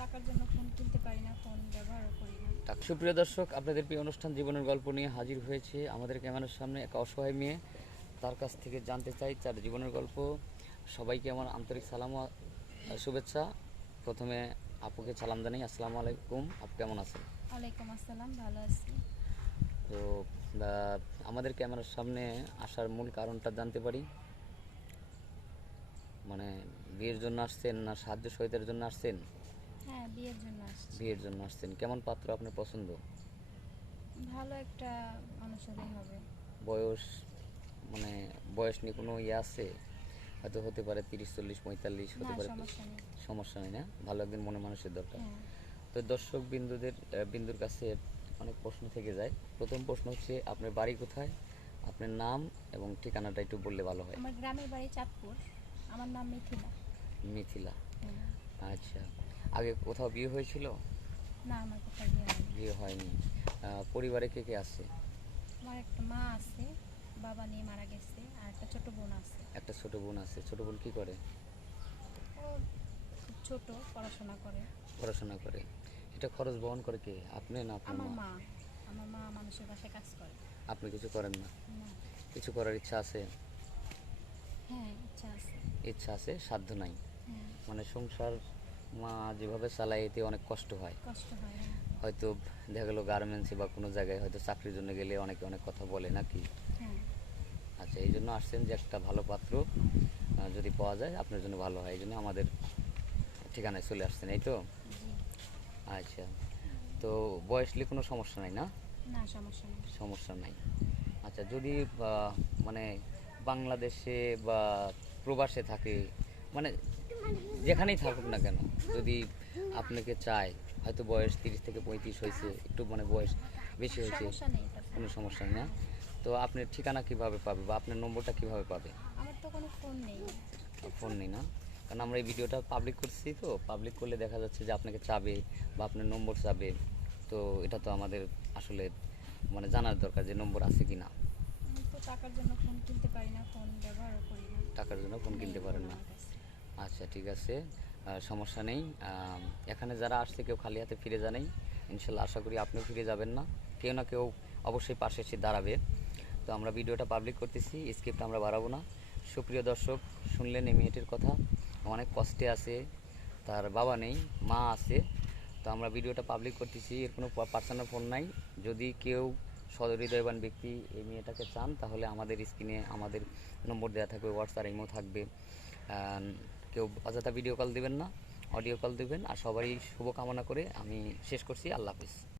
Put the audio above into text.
টাকার জন্য ফোন কিনতে পারি না ফোন ব্যবহারও করি না। সুপ্রিয় দর্শক আপনাদের প্রিয় অনুষ্ঠান জীবনের গল্প নিয়ে হাজির হয়েছে আমাদের ক্যামেরার সামনে এক অসহায় মেয়ে। তার কাছ থেকে জানতে চাই তার জীবনের গল্প। সবাইকে আমার আন্তরিক সালাম শুভেচ্ছা। প্রথমে আপুকে সালাম জানাই। আসসালামু আলাইকুম। আপু কেমন আছেন? ওয়ালাইকুম আসসালাম ভালো আছি। তো আমাদের ক্যামেরার সামনে আসার মূল কারণটা জানতে পারি। মানে বিয়ের জন্য আসছেন না সাহায্য সহায়তার জন্য আসছেন? হ্যাঁ বিয়ের জন্য আসছি। বিয়ের জন্য আসছেন। কেমন পাত্র আপনার পছন্দ? ভালো একটা মানুষ হলেই হবে। বয়স মানে বয়স নিয়ে কোনো ইয়ে আছে? হয়তো হতে পারে তিরিশ চল্লিশ পঁয়তাল্লিশ হতে পারে সমস্যা নেই। না? ভালো একদিন মনে মানুষের দরকার। হ্যাঁ। তো দর্শক বিন্দুদের বিন্দুর কাছে অনেক প্রশ্ন থেকে যায়। প্রথম প্রশ্ন হচ্ছে আপনার বাড়ি কোথায়? আপনার নাম এবং ঠিকানাটা একটু বললে ভালো হয়। আমার গ্রামের বাড়ি চাঁদপুর। আমার নাম মিথিলা। মিথিলা। হ্যাঁ। আচ্ছা। আগে কোথাও বিয়ে হয়েছিল? না আমার কোথাও বিয়ে হয়নি। বিয়ে হয়নি। পরিবারে কে কে আছে? আমার একটা মা আছে বাবা নিয়ে মারা গেছে আর একটা ছোট বোন আছে। একটা ছোট বোন আছে। ছোট বোন কি করে? ও খুব ছোট পড়াশোনা করে। পড়াশোনা করে। এটা খরচ বহন করে কে? আপনি না আপনার আমার মা? মা। আমার মা মানুষের বাসায় কাজ করে। আপনি কিছু করেন না? না। কিছু করার ইচ্ছা আছে? হ্যাঁ ইচ্ছা আছে। ইচ্ছা আছে সাধ্য নাই। হ্যাঁ। মানে সংসার মা যেভাবে চালায় এতে অনেক কষ্ট হয়। হয় হ্যাঁ। হয়তো দেখা গেলো গার্মেন্টসে বা কোনো জায়গায় হয়তো চাকরির জন্য গেলে অনেকে অনেক কথা বলে নাকি? হ্যাঁ। আচ্ছা এই জন্য আসছেন যে একটা ভালো পাত্র যদি পাওয়া যায় আপনার জন্য ভালো হয় এই জন্য আমাদের ঠিকানায় চলে আসছেন এই তো? আচ্ছা তো বয়সলে কোনো সমস্যা নাই না? সমস্যা নাই। আচ্ছা যদি মানে বাংলাদেশে বা প্রবাসে থাকে মানে যেখানেই থাকুক না কেন যদি আপনাকে চায় হয়তো বয়স তিরিশ থেকে পঁয়ত্রিশ হয়েছে একটু মানে বয়স বেশি হয়েছে। কোনো সমস্যা নেই না? তো আপনার ঠিকানা কীভাবে পাবে বা আপনার নম্বরটা কীভাবে পাবে? আমার তো কোনো ফোন নেই। ফোন নেই না? কারণ আমরা এই ভিডিওটা পাবলিক করছি তো পাবলিক করলে দেখা যাচ্ছে যে আপনাকে চাবে বা আপনার নম্বর চাবে। তো এটা তো আমাদের আসলে মানে জানার দরকার যে নম্বর আছে কি না। টাকার জন্য ফোন কিনতে পারি না ফোন ব্যবহারও করি না। টাকার জন্য ফোন কিনতে পারেন না। আচ্ছা ঠিক আছে। সমস্যা নেই। এখানে যারা আসছে কেউ খালি হাতে ফিরে যান ইনশাল্লাহ আশা করি আপনিও ফিরে যাবেন না। কেউ না কেউ অবশ্যই পাশে এসে দাঁড়াবে। তো আমরা ভিডিওটা পাবলিক করতেছি স্ক্রিপ্ট আমরা বাড়াবো না। সুপ্রিয় দর্শক, শুনলেন এই মেয়েটির কথা? অনেক কষ্টে আছে, তার বাবা নেই, মা আছে। তো আমরা ভিডিওটা পাবলিক করতেছি, এর কোনো পার্সোনাল ফোন নাই। যদি কেউ সহৃদয়বান ব্যক্তি এই মেয়েটাকে চান, তাহলে আমাদের স্ক্রিনে আমাদের নম্বর দেওয়া থাকবে হোয়াটসঅ্যাপ ইমো থাকবে। কেউ অযথা ভিডিও কল দিবেন না অডিও কল দিবেন, আর সবারই শুভকামনা করে আমি শেষ করছি। আল্লাহ হাফিজ।